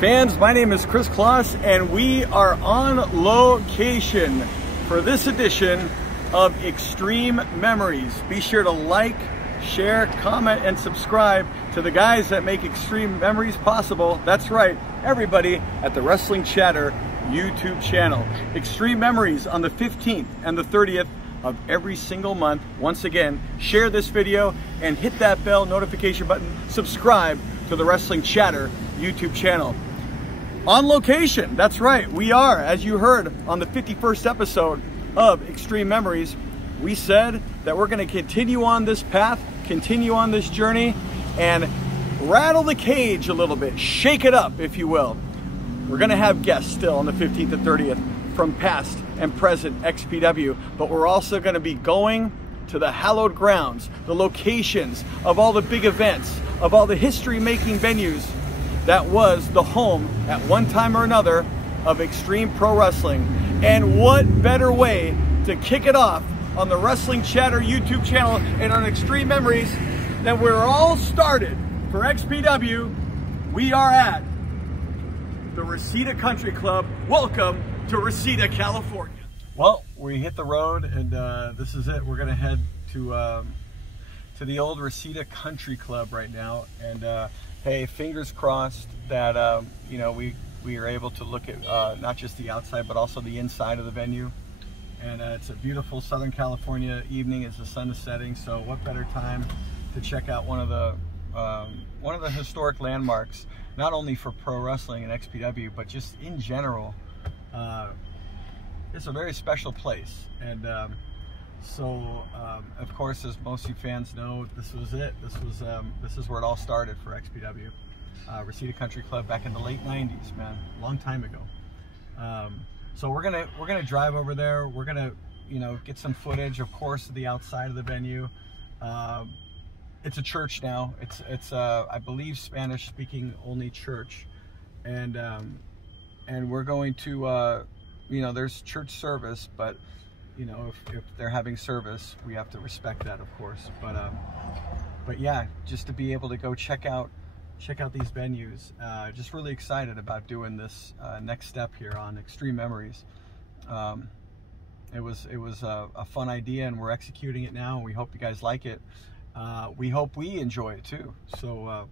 Fans, my name is Kris Kloss, and we are on location for this edition of Xtreme Memories. Be sure to like, share, comment, and subscribe to the guys that make Xtreme Memories possible. That's right, everybody at the Wrestling Chatter YouTube channel. Xtreme Memories on the 15th and the 30th of every single month. Once again, share this video and hit that bell notification button. Subscribe to the Wrestling Chatter YouTube channel. On location, that's right, we are, as you heard on the 51st episode of Xtreme Memories, we said that we're going to continue on this path, continue on this journey, and rattle the cage a little bit, shake it up, if you will. We're going to have guests still on the 15th and 30th from past and present XPW, but we're also going to be going to the hallowed grounds, the locations of all the big events, of all the history-making venues that was the home at one time or another of Extreme Pro Wrestling. And what better way to kick it off on the Wrestling Chatter YouTube channel and on Xtreme Memories than where it all started for XPW. We are at the Reseda Country Club. Welcome to Reseda, California. Well, we hit the road, and this is it. We're gonna head to the old Reseda Country Club right now, and hey, fingers crossed that you know, we are able to look at not just the outside but also the inside of the venue. And it's a beautiful Southern California evening as the sun is setting, so what better time to check out one of the historic landmarks, not only for pro wrestling and XPW, but just in general. It's a very special place, and of course, as most of you fans know, this was it. This is where it all started for XPW. Reseda Country Club back in the late 90s, man, a long time ago. So we're gonna drive over there. We're gonna, you know, get some footage, of course, of the outside of the venue. It's a church now. It's I believe Spanish speaking only church, and we're going to you know, there's church service, but you know, if they're having service, we have to respect that, of course. But yeah, just to be able to go check out these venues, just really excited about doing this next step here on Xtreme Memories. It was a fun idea, and we're executing it now, and we hope you guys like it. We hope we enjoy it too. So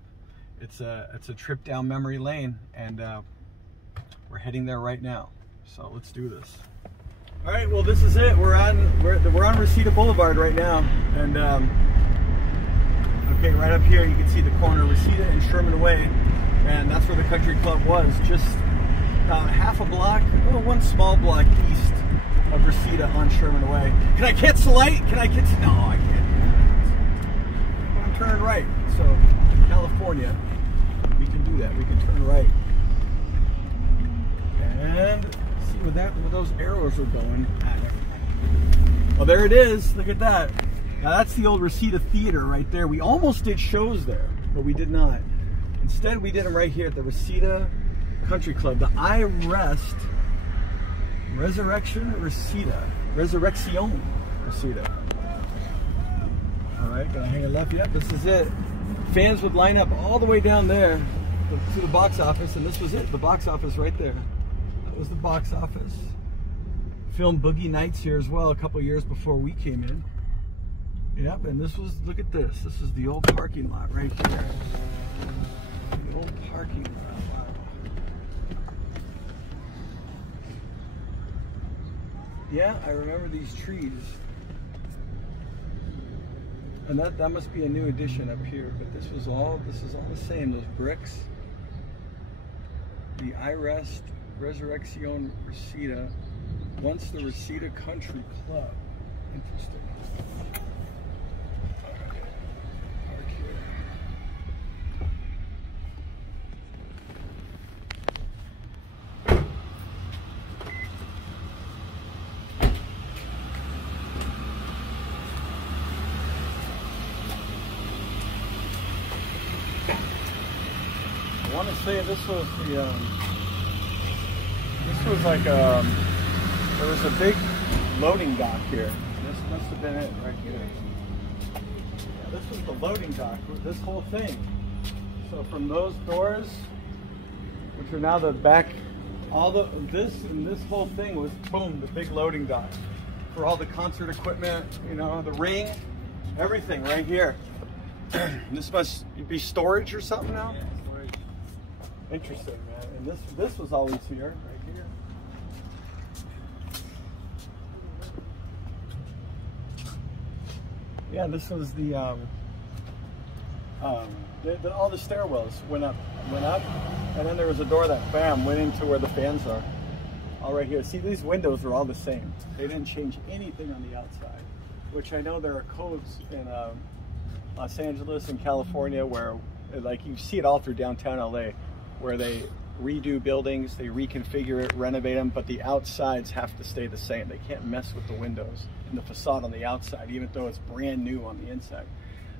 it's a trip down memory lane, and we're heading there right now. So let's do this. All right, well, this is it. We're on Reseda Boulevard right now, and okay, right up here you can see the corner of Reseda and Sherman Way, and that's where the country club was, just half a block, well, one small block east of Reseda on Sherman Way. Can I catch the light? Can I catch? No, I can't. I'm turning right, so in California we can do that. We can turn right, and see where those arrows are going. Well, there it is. Look at that. Now that's the old Reseda Theater right there. We almost did shows there, but we did not. Instead, we did them right here at the Reseda Country Club. The I Rest Resurrection Reseda. Resurrection Reseda. All right, gonna hang a left. Yep, this is it. Fans would line up all the way down there to the box office, and this was it. The box office right there. That was the box office. Filmed Boogie Nights here as well a couple years before we came in. Yep, and this was, look at this. This is the old parking lot right here. The old parking lot, wow. Yeah, I remember these trees. And that must be a new addition up here, but this is all the same, those bricks. The I Rest Resurrection Reseda, once the Reseda Country Club. Interesting. I want to say this was the this was like there was a big loading dock here. This must have been it right here. Yeah, this was the loading dock, this whole thing. So from those doors which are now the back. All this whole thing was, boom, the big loading dock for all the concert equipment, you know, the ring, everything right here. This must be storage or something now? Yeah, storage. Interesting, man. And this was always here, right here. Yeah, this was the all the stairwells went up, and then there was a door that, bam, went into where the fans are. All right here. See, these windows are all the same. They didn't change anything on the outside, which I know there are codes in Los Angeles and California where, like, you see it all through downtown LA, where they redo buildings, they reconfigure it, renovate them, but the outsides have to stay the same. They can't mess with the windows and the facade on the outside, even though it's brand new on the inside.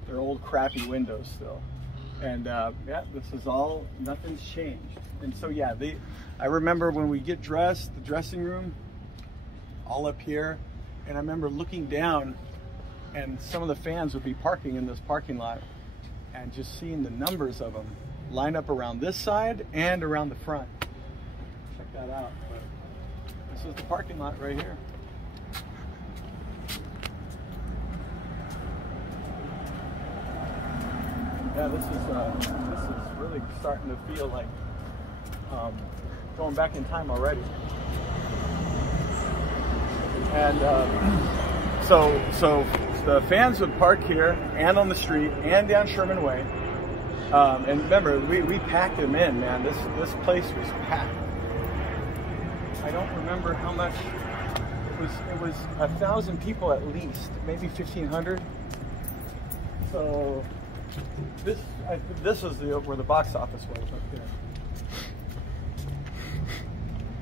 They're old, crappy windows still. And yeah, this is all, nothing's changed. And so yeah, I remember when we get dressed, the dressing room, all up here, and I remember looking down, and some of the fans would be parking in this parking lot, and just seeing the numbers of them line up around this side and around the front. Check that out. But this is the parking lot right here. Yeah, this is really starting to feel like going back in time already. And so the fans would park here and on the street and down Sherman Way. And remember, we packed them in, man. This place was packed. I don't remember how much. It was 1,000 people at least, maybe 1,500. So this was where the box office was up there.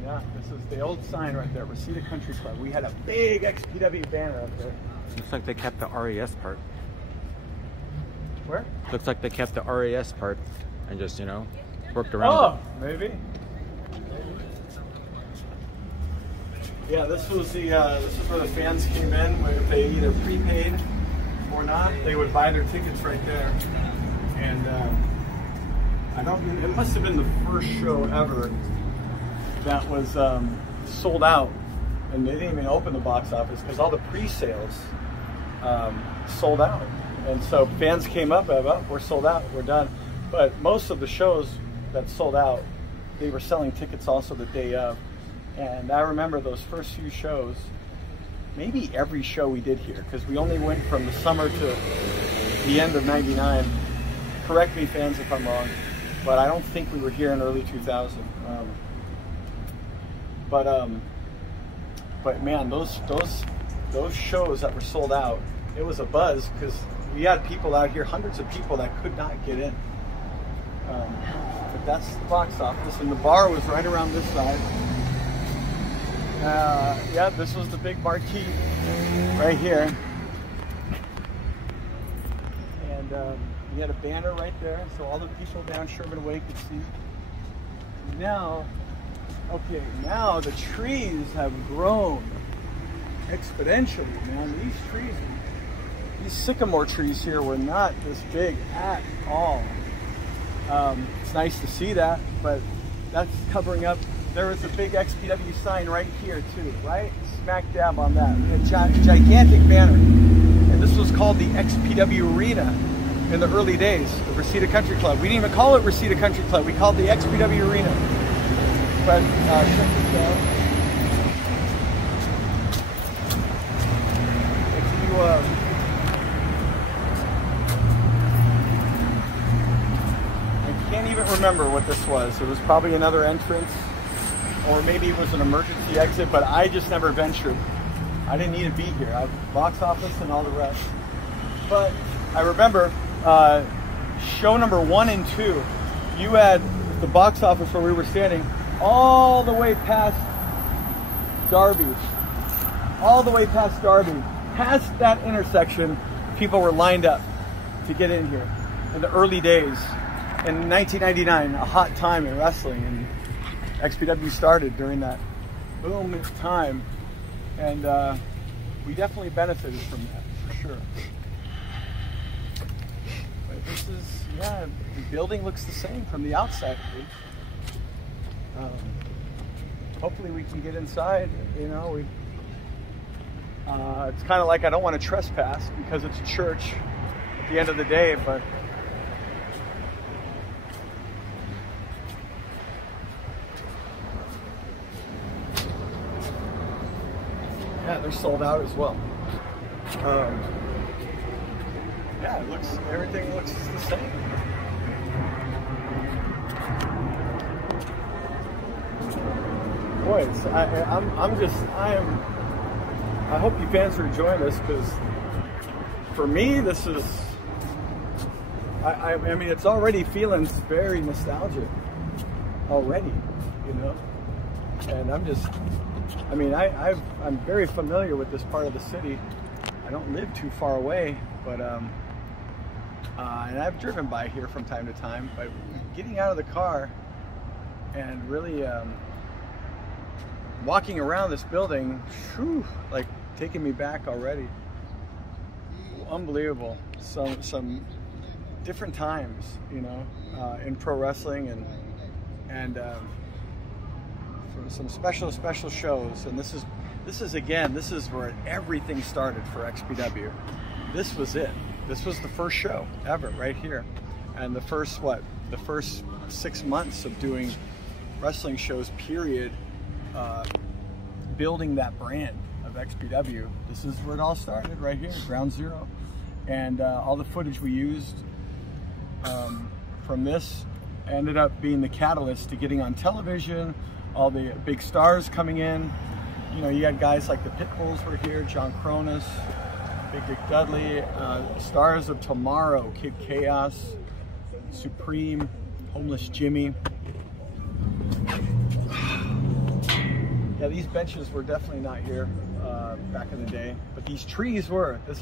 Yeah, this is the old sign right there, Reseda Country Club. We had a big XPW banner up there. Looks like they kept the RES part. Where? Looks like they kept the RES part and just, you know, worked around it. Maybe. Yeah, this was where the fans came in. If they either prepaid or not, they would buy their tickets right there. And it must have been the first show ever that was sold out, and they didn't even open the box office because all the pre-sales sold out. And so fans came up, we're sold out, we're done. But most of the shows that sold out, they were selling tickets also the day of. And I remember those first few shows, maybe every show we did here, because we only went from the summer to the end of '99. Correct me, fans, if I'm wrong, but I don't think we were here in early 2000. But man, those shows that were sold out, it was a buzz because we had people out here, hundreds of people that could not get in. But that's the box office, and the bar was right around this side. Yeah, this was the big marquee right here. And we had a banner right there, so all the people down Sherman Way could see. Now, okay, now the trees have grown exponentially, man. These trees, these sycamore trees here were not this big at all. It's nice to see that, but that's covering up. There was a big XPW sign right here too, right? Smack dab on that. We had a gigantic banner. And this was called the XPW Arena in the early days, the Reseda Country Club. We didn't even call it Reseda Country Club. We called it the XPW Arena. But check this out. If you, I can't even remember what this was. It was probably another entrance, or maybe it was an emergency exit, but I just never ventured. I didn't need to be here. I have box office and all the rest. But I remember show number 1 and 2, you had the box office where we were standing all the way past Darby. All the way past Darby. Past that intersection, people were lined up to get in here in the early days. In 1999, a hot time in wrestling, and XPW started during that boom time, and we definitely benefited from that, for sure. But this is, yeah, the building looks the same from the outside, Hopefully we can get inside. You know, it's kind of like I don't want to trespass because it's a church at the end of the day, but yeah, they're sold out as well. Yeah, everything looks the same. Boy, I hope you fans are enjoying this, because for me, this is, I mean, it's already feeling very nostalgic already, you know? And I'm very familiar with this part of the city. I don't live too far away, but, and I've driven by here from time to time, but getting out of the car and really, walking around this building, whew, like taking me back already. Unbelievable. Some different times, you know, in pro wrestling, and for some special shows. And this is where everything started for XPW. This was it. This was the first show ever right here, and the first 6 months of doing wrestling shows, period. Building that brand of XPW. This is where it all started, right here, ground zero. And all the footage we used from this ended up being the catalyst to getting on television, all the big stars coming in. You know, you had guys like the Pitbulls were here, John Cronus, Big Dick Dudley, stars of tomorrow, Kid Chaos, Supreme, Homeless Jimmy. Yeah, these benches were definitely not here back in the day, but these trees were. This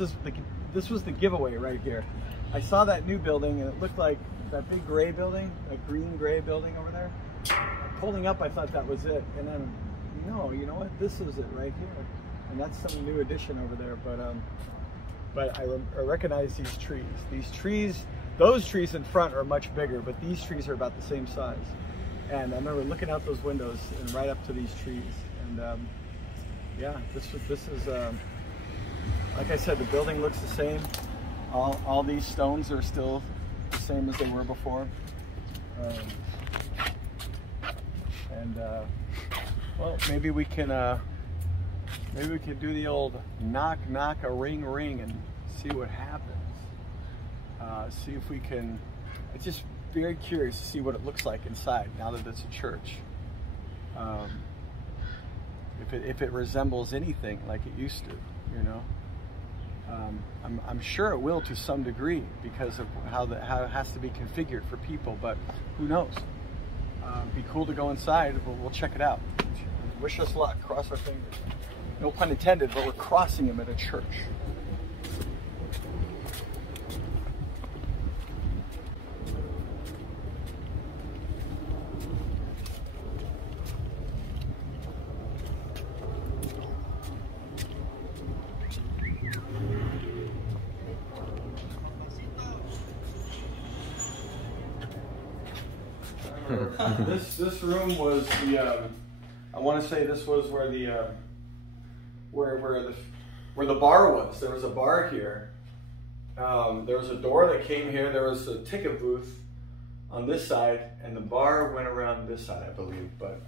was the giveaway right here. I saw that new building, and it looked like that big gray building, a green gray building over there. Pulling up, I thought that was it, and then no, you know what? This is it right here, and that's some new addition over there. But I recognize these trees. These trees, those trees in front are much bigger, but these trees are about the same size. And I remember looking out those windows and right up to these trees. And yeah, this is like I said, the building looks the same. All these stones are still the same as they were before. Well, maybe we can do the old knock a ring and see what happens. See if we can. It's just very curious to see what it looks like inside now that it's a church. If it resembles anything like it used to, you know. I'm sure it will to some degree because of how it has to be configured for people, but who knows? Be cool to go inside, but we'll check it out. Wish us luck, cross our fingers. No pun intended, but we're crossing them at a church. This room was the I want to say this was where the where the bar was. There was a bar here. There was a door that came here. There was a ticket booth on this side, and the bar went around this side, I believe. But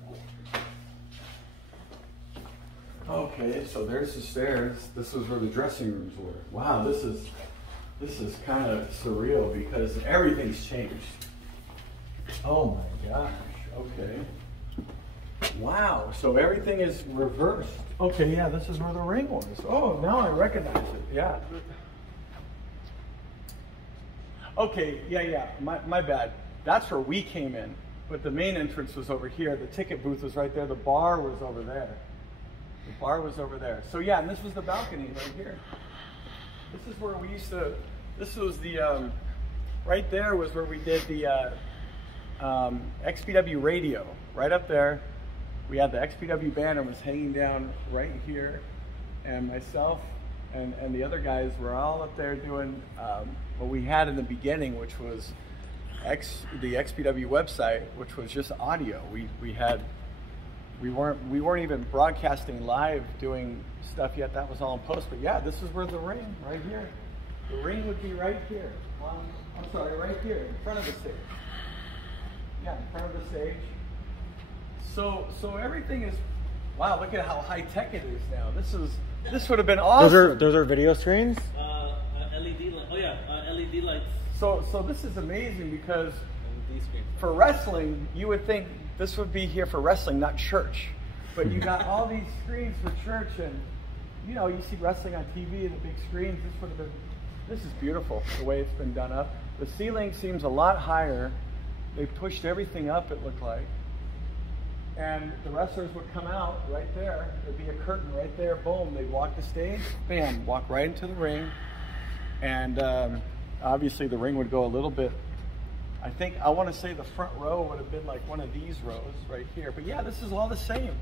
okay, so there's the stairs. This was where the dressing rooms were. Wow, this is kind of surreal because everything's changed. Oh my gosh, okay. Wow, so everything is reversed. Okay, yeah, this is where the ring was. Oh, now I recognize it, yeah. Okay, yeah, my bad. That's where we came in, but the main entrance was over here. The ticket booth was right there. The bar was over there. The bar was over there. So yeah, and this was the balcony right here. This is where we used to, this was the, right there was where we did the XPW radio, right up there. We had the XPW banner was hanging down right here, and myself and the other guys were all up there doing what we had in the beginning, which was the XPW website, which was just audio. We weren't even broadcasting live, doing stuff yet. That was all in post. But yeah, this is where the ring, right here. The ring would be right here. I'm sorry, right here in front of the stage. Yeah, in front of the stage. So everything is, wow, look at how high tech it is now. This would have been awesome. Those are video screens? LED light. Oh yeah, LED lights. So this is amazing because for wrestling, you would think this would be here for wrestling, not church. But you got all these screens for church, and you know, you see wrestling on TV and the big screens. This is beautiful the way it's been done up. The ceiling seems a lot higher. They pushed everything up, it looked like. And the wrestlers would come out right there. There'd be a curtain right there. Boom, they'd walk the stage, bam, walk right into the ring. And obviously the ring would go a little bit, I want to say the front row would have been like one of these rows right here. But yeah, this is all the same.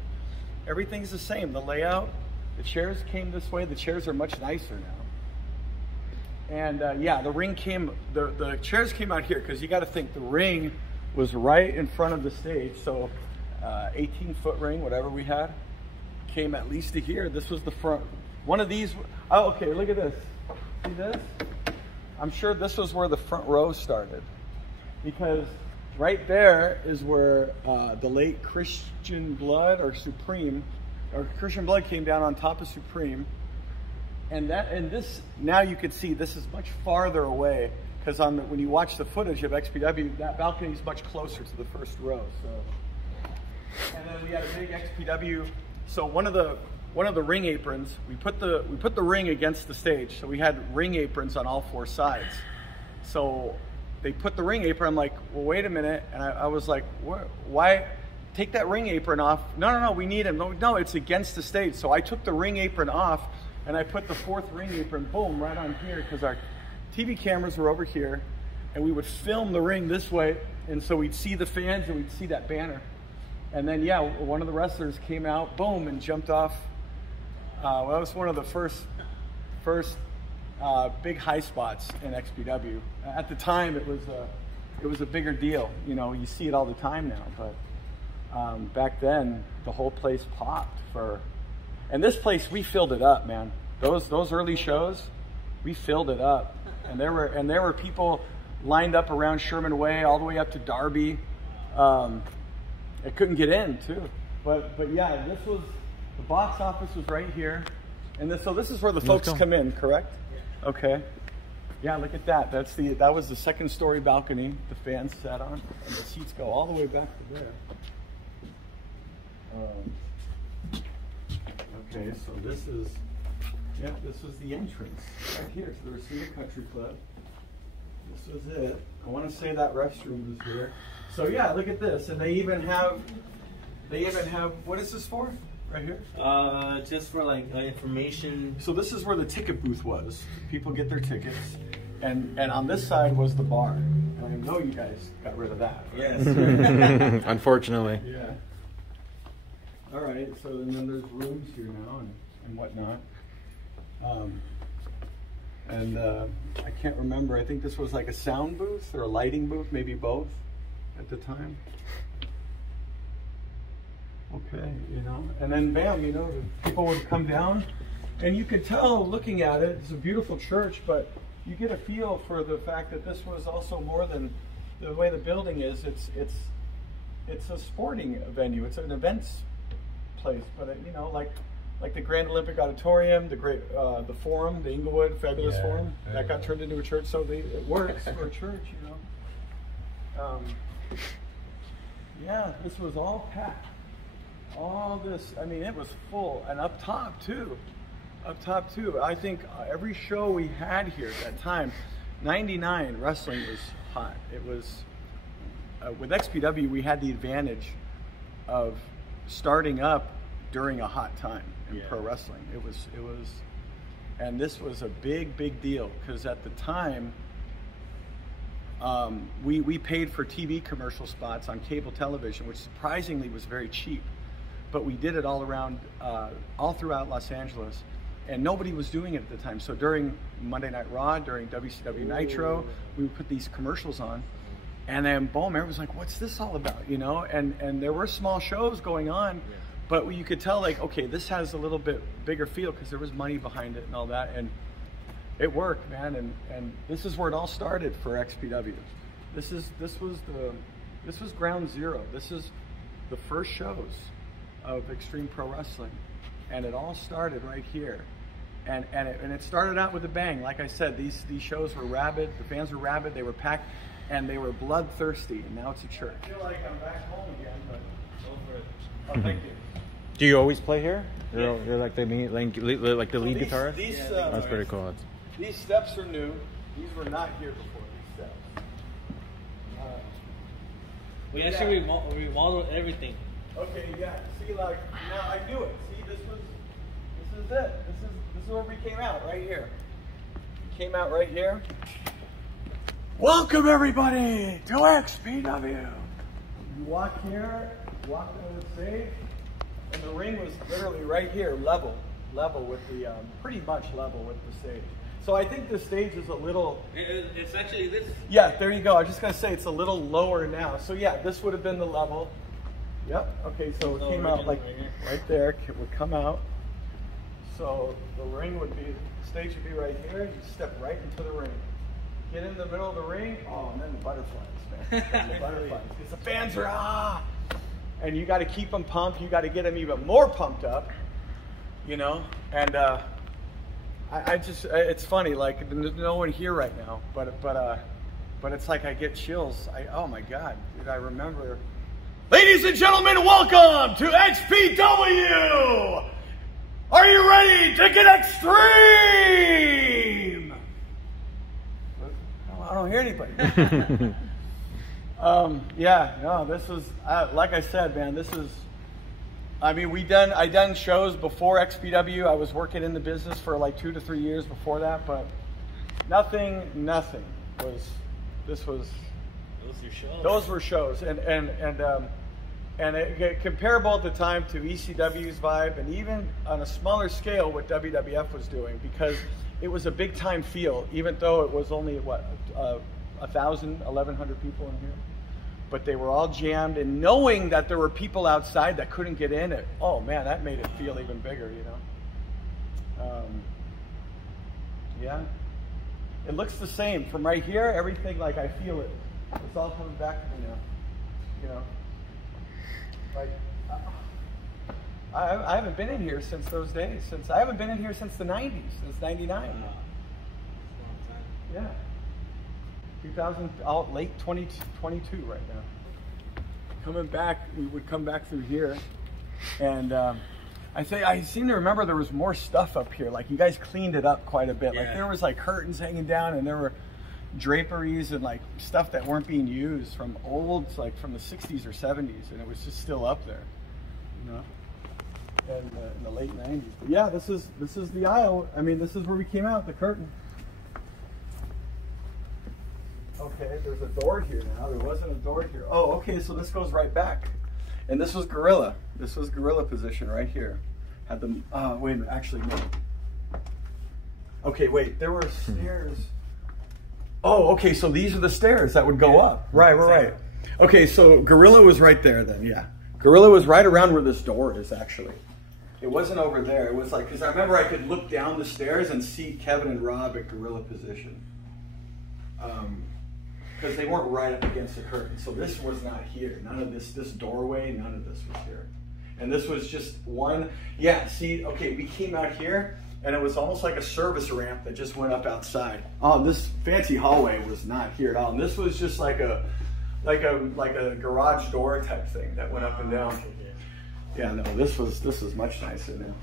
Everything's the same. The layout, the chairs came this way. The chairs are much nicer now. And yeah, the ring came, the chairs came out here because you got to think the ring was right in front of the stage. So 18-foot ring, whatever we had, came at least to here. This was the front. One of these, oh, okay, look at this. See this? I'm sure this was where the front row started, because right there is where the late Christian Blood Christian Blood came down on top of Supreme. And this, now you can see this is much farther away, because when you watch the footage of XPW, that balcony is much closer to the first row. So, and then we had a big XPW. So one of the ring aprons, we put the ring against the stage. So we had ring aprons on all four sides. So they put the ring apron. I'm like, well, wait a minute. And I was like, why? Take that ring apron off. No, we need him. No, it's against the stage. So I took the ring apron off, and I put the fourth ring apron, boom, right on here, because our TV cameras were over here, and we would film the ring this way, and so we'd see the fans and we'd see that banner. And then, yeah, one of the wrestlers came out, boom, and jumped off. Well, that was one of the first big high spots in XPW. At the time, it was a bigger deal. You know, you see it all the time now, but back then, the whole place popped for. And this place, we filled it up, man. Those early shows, we filled it up, and there were people lined up around Sherman Way all the way up to Darby. I couldn't get in too, but yeah, the box office was right here, and so this is where the folks come in, correct? Yeah. Okay. Yeah, look at that. That was the second story balcony the fans sat on, and the seats go all the way back to there. Okay, so this was the entrance right here to the Reseda Country Club. This was it. I want to say that restroom was here. So yeah, look at this, and they even have, what is this for? Right here? Just for like information. So this is where the ticket booth was. People get their tickets, and on this side was the bar. And I know you guys got rid of that. Right? Yes. Unfortunately. Yeah. All right, so then there's rooms here now and whatnot. I can't remember. I think this was like a sound booth or a lighting booth, maybe both at the time. Okay, you know, and then bam, you know, people would come down, and you could tell looking at it, it's a beautiful church, but you get a feel for the fact that this was also more than the way the building is. It's a sporting venue. It's an events place, but you know, like the Grand Olympic Auditorium, the Forum, the Inglewood Fabulous Forum, that got turned into a church. So it works for a church, you know. Yeah, this was all packed. All this, I mean, it was full, and up top too. I think every show we had here at that time, '99 wrestling was hot. It was with XPW, we had the advantage of starting up during a hot time in pro wrestling. It was, and this was a big deal, because at the time, we paid for TV commercial spots on cable television, which surprisingly was very cheap, but we did it all around, all throughout Los Angeles, and nobody was doing it at the time. So during Monday Night Raw, during WCW Nitro, we would put these commercials on, And then boom, everyone's like, what's this all about, you know? And there were small shows going on, but you could tell like, okay, this has a little bit bigger feel because there was money behind it and all that. And it worked, man. And this is where it all started for XPW. This was ground zero. This is the first shows of Extreme Pro Wrestling. And it all started right here. And it started out with a bang. Like I said, these shows were rabid. The fans were rabid. They were packed, and they were bloodthirsty. And now it's a church. I feel like I'm back home again, but over it. Oh, thank you. Do you always play here? You're like the lead guitarist? That's pretty cool. These steps are new. These were not here before. These steps. We actually remodeled everything. Okay, yeah. See, like now I knew it. See, this is it. This is where we came out, right here. We came out right here. Welcome everybody to XPW. You walk here, walk to the stage, and the ring was literally right here, level with the, pretty much level with the stage. So I think the stage is a little... It's actually this. Yeah, there you go. I was just going to say it's a little lower now. So yeah, this would have been the level. Yep. Okay, so it came out like right there. It would come out. So the ring would be, the stage would be right here. You step right into the ring. Get in the middle of the ring. Oh, and then the butterflies, man. The butterflies. Because the fans are, and you got to keep them pumped. You got to get them even more pumped up, you know. And I just, it's funny. Like there's no one here right now, but it's like I get chills. Oh my God, dude! I remember. Ladies and gentlemen, welcome to XPW. Are you ready to get extreme? I don't hear anybody. Yeah, no, this was, like I said, man, this is, I mean, I done shows before XPW. I was working in the business for like 2 to 3 years before that, but nothing was, this was, those were shows. And it, comparable at the time to ECW's vibe, and even on a smaller scale what WWF was doing, because it was a big time feel, even though it was only what 1,000, 1,100 people in here, but they were all jammed, and knowing that there were people outside that couldn't get in it, oh man, that made it feel even bigger, you know. Yeah, it looks the same from right here. Everything, like I feel it. It's all coming back to me now, you know. Like, I haven't been in here since those days. I haven't been in here since the 90s, since 99. Yeah. 2000, late 2022 right now. Coming back, we would come back through here. And I seem to remember there was more stuff up here. Like you guys cleaned it up quite a bit. Yeah. Like there was like curtains hanging down, and there were draperies and like stuff that weren't being used from old, like from the 60s or 70s, and it was just still up there, you know, and in the late 90s. But yeah, this is the aisle. I mean, this is where we came out, the curtain. Okay, there's a door here now. There wasn't a door here. Oh, okay, so this goes right back, and this was gorilla. This was gorilla position right here. Had them. Wait a minute. Actually, no. Okay, wait. There were stairs. Oh, okay, so these are the stairs that would go up. Right. Okay, so Gorilla was right there then, yeah. Gorilla was right around where this door is, actually. It wasn't over there. It was like, because I remember I could look down the stairs and see Kevin and Rob at Gorilla position. Because they weren't right up against the curtain. So this was not here. None of this doorway, none of this was here. And this was just one, yeah, see, okay, we came out here, and it was almost like a service ramp that just went up outside. Oh, this fancy hallway was not here at all. And this was just like a garage door type thing that went up and down. Yeah, no, this was much nicer now.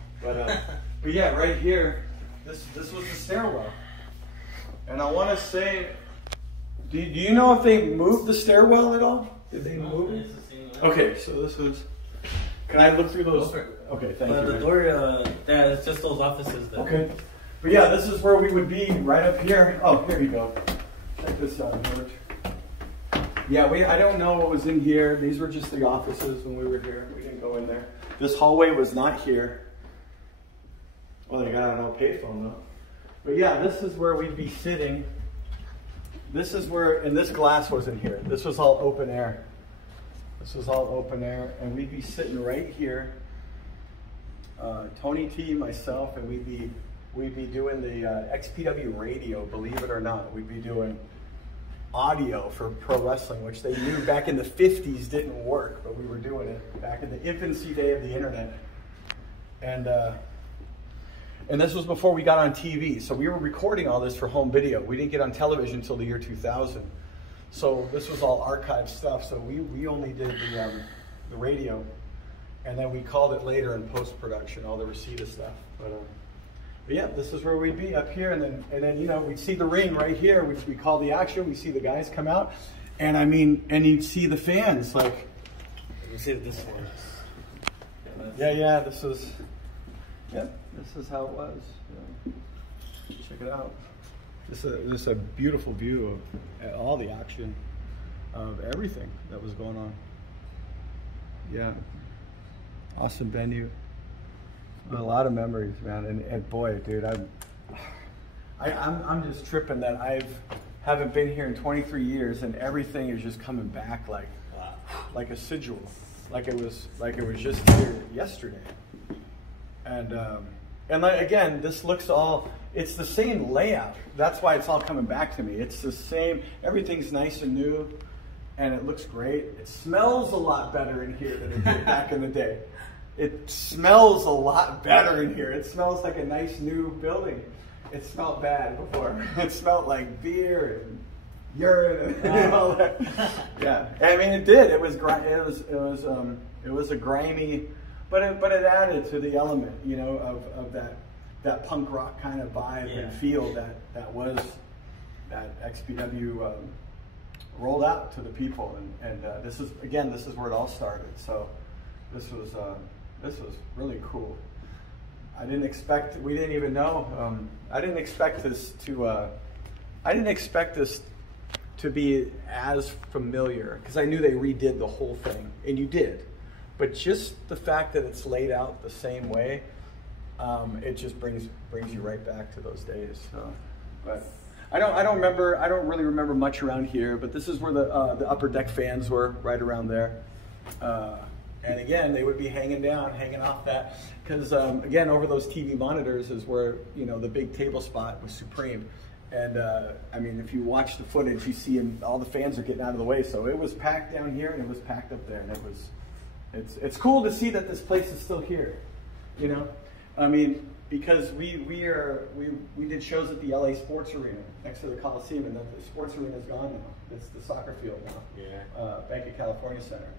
But yeah, right here, this was the stairwell. And I want to say, do you know if they moved the stairwell at all? Did they move it? Okay, so this is. Can I look through those? Okay, thank you. The door, it's just those offices there. Okay. But yeah, this is where we would be, right up here. Oh, here you go. Check this out, George. Yeah, I don't know what was in here. These were just the offices when we were here. We didn't go in there. This hallway was not here. Well, they got no payphone though. But yeah, this is where we'd be sitting. this is where, and this glass wasn't here. This was all open air. This was all open air, and we'd be sitting right here. Tony T, myself, and we'd be doing the XPW radio, believe it or not. We'd be doing audio for pro wrestling, which they knew back in the 50s didn't work, but we were doing it back in the infancy day of the internet. And this was before we got on TV, so we were recording all this for home video. We didn't get on television until the year 2000. So this was all archived stuff, so we only did the radio, and then we called it later in post-production, all the Reseda stuff. But yeah, this is where we'd be, up here, and then you know, we'd see the ring right here, which we call the action. We see the guys come out, and I mean, and you'd see the fans, like, You see this one. yeah, this is how it was. Yeah. Check it out. This is a beautiful view of all the action, of everything that was going on. Yeah, awesome venue. A lot of memories, man, and boy, dude, I'm just tripping that haven't been here in 23 years, and everything is just coming back like a sigil, like it was just here yesterday. And like, again, this looks it's the same layout. That's why it's all coming back to me. It's the same. Everything's nice and new, and it looks great. It smells a lot better in here than it did back in the day. It smells a lot better in here. It smells like a nice new building. It smelled bad before. It smelled like beer and urine and all that. Yeah, I mean, it did. It was a grimy, but it added to the element, you know, of that punk rock kind of vibe and feel that was that XPW rolled out to the people, and this is where it all started. So this was really cool. We didn't even know. I didn't expect this to be as familiar, because I knew they redid the whole thing, and you did. But just the fact that it's laid out the same way, it just brings you right back to those days. So, but I don't really remember much around here. But this is where the upper deck fans were, right around there. And again, they would be hanging off that, because again, over those TV monitors is where, you know, the big table spot was Supreme. And I mean, if you watch the footage, you see all the fans are getting out of the way. So it was packed down here, and it was packed up there, and it's cool to see that this place is still here. You know, I mean, because we did shows at the LA Sports Arena next to the Coliseum, and the sports arena is gone now. It's the soccer field now. Yeah. Bank of California Center.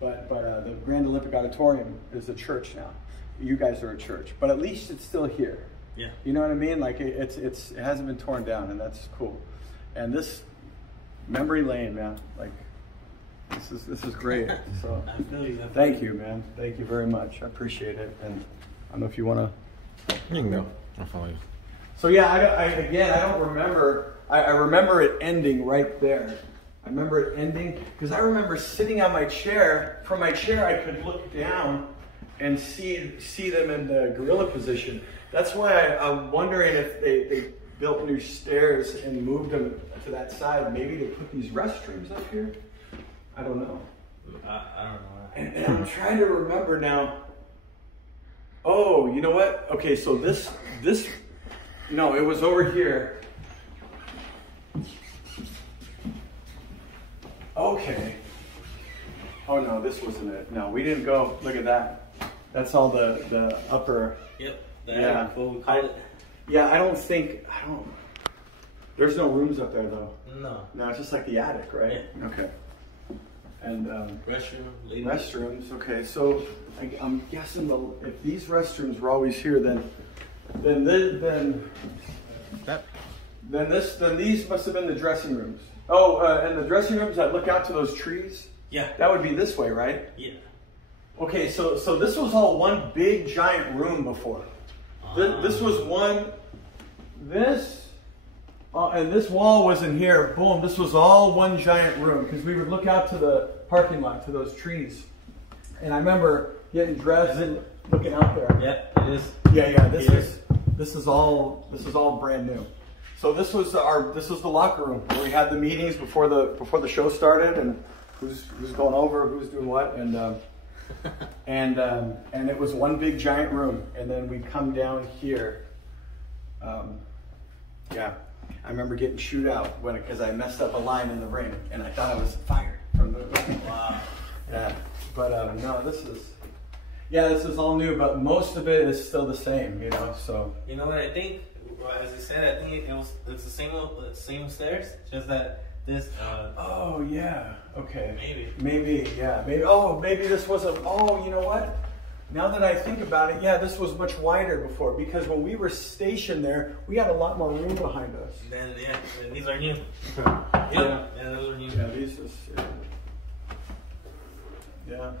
But the Grand Olympic Auditorium is a church now. You guys are a church, but at least it's still here. Yeah. You know what I mean? Like it hasn't been torn down, and that's cool. And this memory lane, man, like this is great. So thank you, man. Thank you very much. I appreciate it. And I don't know if you want to. You can go. I'll follow you. So yeah, I don't remember. I remember it ending right there. I remember it ending because I remember sitting on my chair. From my chair, I could look down and see them in the gorilla position. That's why I'm wondering if they built new stairs and moved them to that side, maybe to put these restrooms up here. I don't know. I don't know. And I'm trying to remember now. Oh, you know what? Okay, so this, no, it was over here. Okay. Oh no, this wasn't it. No, we didn't go. Look at that. That's all the upper. Yep. Yeah. I don't think. There's no rooms up there though. No. No, it's just like the attic, right? Yeah. Okay. And restrooms. Okay, so I'm guessing if these restrooms were always here, then these must have been the dressing rooms. Oh, and the dressing rooms that look out to those trees? Yeah. That would be this way, right? Yeah. Okay, so this was all one big giant room before. This was one, and this wall wasn't here. Boom, this was all one giant room because we would look out to the parking lot, to those trees. And I remember getting dressed and looking out there. Yeah, it is. Yeah, this is all brand new. So this was the locker room where we had the meetings before the show started, and who's going over, who's doing what, and it was one big giant room, and then we'd come down here. Yeah, I remember getting chewed out because I messed up a line in the ring, and I thought I was fired from the. Wow. Yeah, but no, this is all new, but most of it is still the same, you know. So you know what I think? As I said, I think it's the same stairs, just that this. Oh yeah. Okay. Maybe. Yeah. Maybe. Oh, maybe this wasn't. Oh, you know what? Now that I think about it, yeah, this was much wider before, because when we were stationed there, we had a lot more room behind us. Then yeah, these are new. Yeah, those are new. Yeah, these is. Yeah.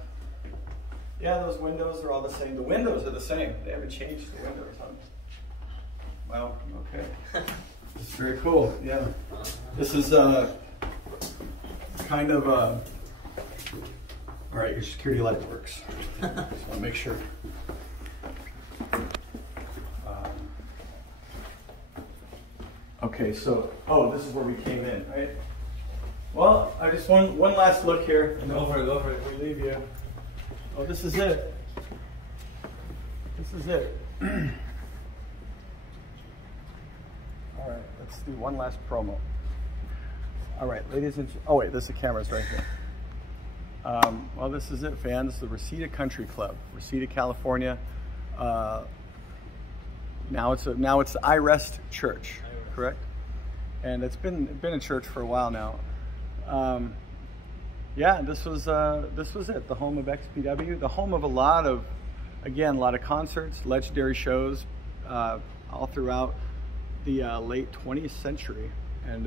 Yeah, those windows are all the same. The windows are the same. They haven't changed the windows, huh? Wow. Okay. It's very cool. Yeah. This is kind of. All right, your security light works. Just want to make sure. Okay, so this is where we came in, right? Well, I just one last look here, and then Go for it. we leave you. Oh, this is it. This is it. All right, let's do one last promo. All right, ladies and oh wait, the camera's right here. Well, this is it, fans. The Reseda Country Club, Reseda, California. Now it's the I Rest Church, correct? And it's been a church for a while now. Yeah, this was it. The home of XPW, the home of a lot of concerts, legendary shows, all throughout the late 20th century, and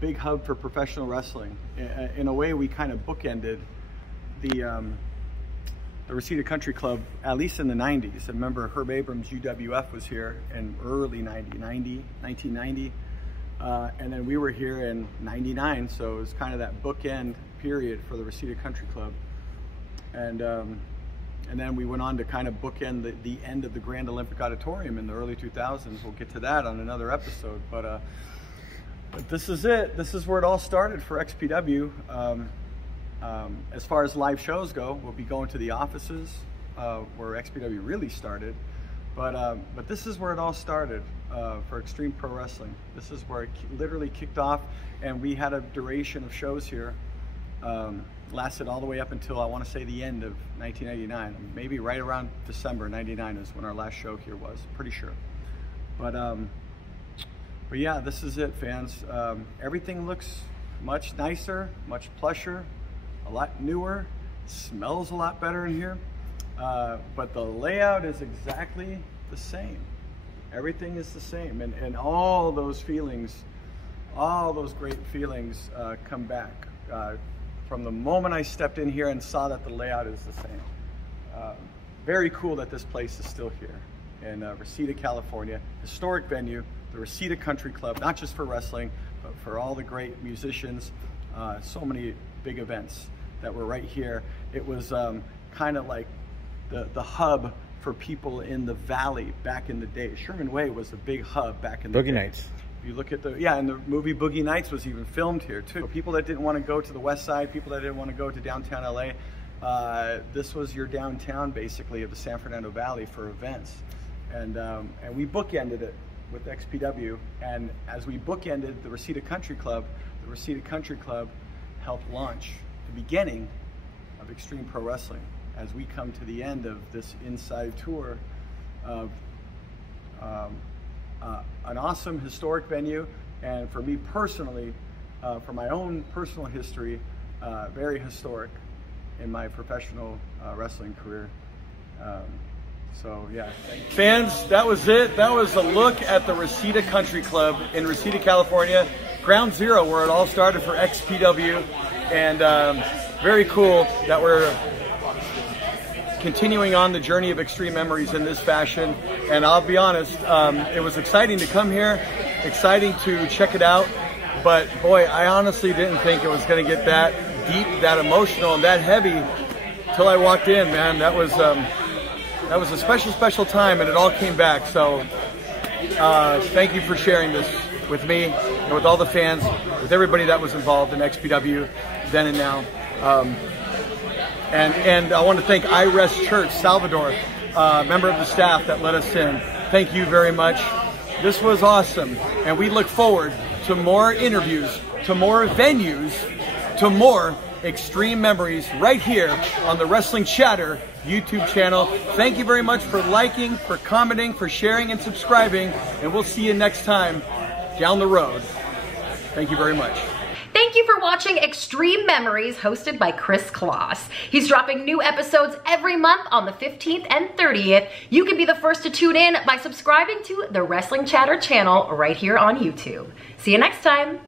big hub for professional wrestling. In a way, we kind of bookended the Reseda Country Club, at least in the 90s. I remember Herb Abrams' UWF was here in early 1990, and then we were here in 99, so it was kind of that bookend period for the Reseda Country Club. And then we went on to kind of bookend the end of the Grand Olympic Auditorium in the early 2000s. We'll get to that on another episode, but this is it. This is where it all started for XPW. As far as live shows go, we'll be going to the offices where XPW really started. But this is where it all started for Extreme Pro Wrestling. This is where it literally kicked off, and we had a duration of shows here. Lasted all the way up until, I want to say, the end of 1999. Maybe right around December 99 is when our last show here was, pretty sure. But yeah, this is it, fans. Everything looks much nicer, much plusher, a lot newer, smells a lot better in here. But the layout is exactly the same. Everything is the same, and all those feelings, all those great feelings come back. From the moment I stepped in here and saw that the layout is the same. Very cool that this place is still here in Reseda, California. Historic venue, the Reseda Country Club, not just for wrestling, but for all the great musicians. So many big events that were right here. It was kind of like the hub for people in the valley back in the day. Sherman Way was a big hub back in the day. Boogie Nights. You look at and the movie Boogie Nights was even filmed here too. People that didn't want to go to the west side, people that didn't want to go to downtown LA, this was your downtown basically of the San Fernando Valley for events. And we bookended it with XPW. And as we bookended the Reseda Country Club helped launch the beginning of Extreme Pro Wrestling as we come to the end of this inside tour of an awesome historic venue, and for me personally, for my own personal history, very historic in my professional wrestling career. So yeah. Fans, that was it. That was a look at the Reseda Country Club in Reseda, California. Ground zero where it all started for XPW, and very cool that we're continuing on the journey of Extreme Memories in this fashion. And I'll be honest, it was exciting to come here, exciting to check it out, but boy, I honestly didn't think it was going to get that deep, that emotional, and that heavy till I walked in, man. That was a special time, and it all came back. So Thank you for sharing this with me and with all the fans, with everybody that was involved in XPW then and now. And I want to thank iRest Church, Salvador, member of the staff that let us in. Thank you very much. This was awesome, and we look forward to more interviews, to more venues, to more Xtreme Memories right here on the Wrestling Chatter YouTube channel. Thank you very much for liking, for commenting, for sharing and subscribing, and we'll see you next time down the road. Thank you very much. Thank you for watching Xtreme Memories, hosted by Kris Kloss. He's dropping new episodes every month on the 15th and 30th. You can be the first to tune in by subscribing to the Wrestling Chatter channel right here on YouTube. See you next time.